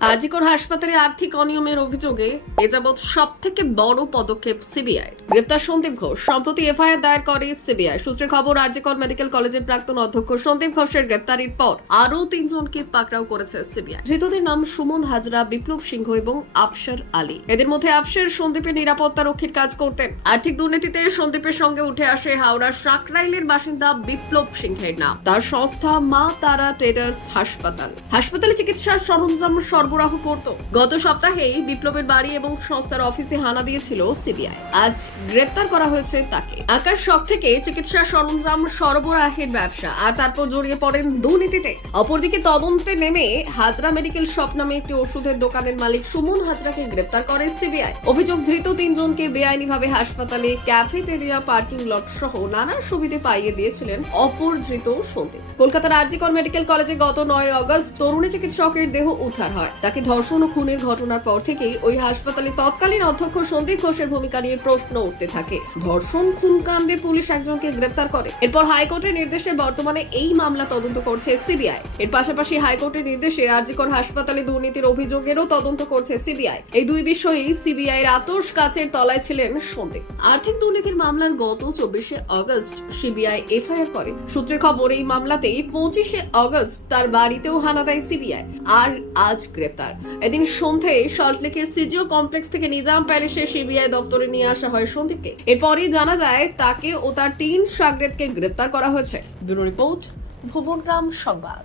আজিকর হাসপাতালে আর্থিক অনিয়মের অভিযোগে এ যাবৎ সব থেকে বড় পদক্ষেপ সিবিআই। গ্রেপ্তার সন্দীপ ঘোষ। সম্প্রতি এফআইআর দায়ের করে সিবিআই। সূত্রে খবর আরজিকর মেডিকেল কলেজের প্রাক্তন অধ্যক্ষ সন্দীপ ঘোষের গ্রেপ্তারির পর আরও তিনজনকে পাকড়াও করেছে সিবিআই। ধৃতদের নাম সুমন হাজরা, বিপ্লব সিংহ এবং আফসার আলী। এদের মধ্যে আফসার সন্দীপের নিরাপত্তা রক্ষীর কাজ করতেন। আর্থিক দুর্নীতিতে সন্দীপের সঙ্গে উঠে আসে হাওড়ার সাকরাইলের বাসিন্দা বিপ্লব সিংহের নাম। তার সংস্থা মা তারা ট্রেডার্স হাসপাতাল। হাসপাতালে চিকিৎসার সরঞ্জাম সরবরাহ করত। গত সপ্তাহেই বিপ্লবের বাড়ি এবং সংস্থার অফিসে হানা দিয়েছিল সিবিআই। আজ গ্রেপ্তার করা হয়েছে তাকে। আকাশ শখ থেকে চিকিৎসা সরঞ্জাম সরবরাহের ব্যবসা। আর তারপর জড়িয়ে পড়েন দুর্নীতিতে। অপরদিকে তদন্তে নেমে হাজরা মেডিকেল শপ নামে একটি ওষুধের দোকানের মালিক সুমন হাজরাকে গ্রেপ্তার করে সিবিআই। অভিযোগ, ধৃত তিনজনকে বেআইনিভাবে হাসপাতালে ক্যাফেটেরিয়া, পার্কিং লট সহ নানা সুবিধে পাইয়ে দিয়েছিলেন অপর ধৃত সন্দীপ। কলকাতার আরজিকর মেডিকেল কলেজে গত নয় আগস্ট তরুণী চিকিৎসকের দেহ উদ্ধার হয়। তাকে ধর্ষণ ও খুনের ঘটনার পর থেকেই ওই হাসপাতালে তৎকালীন অধ্যক্ষ সন্দীপ ঘোষের ভূমিকা নিয়ে প্রশ্ন উঠতে থাকে। ধর্ষণ, খুন কাণ্ডে পুলিশ একজনকে গ্রেপ্তার করে। এরপর হাইকোর্টের নির্দেশে বর্তমানে এই মামলা তদন্ত করছে সিবিআই। এর পাশাপাশি হাইকোর্টের নির্দেশে আরজিকর হাসপাতালে দুর্নীতির অভিযোগেরও তদন্ত করছে সিবিআই। এই দুই বিষয়েই সিবিআই এর আতস কাচের তলায় ছিলেন সন্দীপ। আর্থিক দুর্নীতির মামলার গত চব্বিশে আগস্ট সিবিআই এফআইআর করে। সূত্রের খবর, এই মামলাতেই পঁচিশে আগস্ট তার বাড়িতেও হানা দেয় সিবিআই। আর আজ গ্রেপ্তার। এদিন সন্ধ্যায় সল্টলেকের সিজিও কমপ্লেক্স থেকে নিজাম প্যালেসে সিবিআই দপ্তরে নিয়ে আসা হয় সন্দীপকে। এরপরই জানা যায়, তাকে ও তার তিন সাগরেদকে গ্রেপ্তার করা হয়েছে। ব্যুরো রিপোর্ট, ভুবনগ্রাম সংবাদ।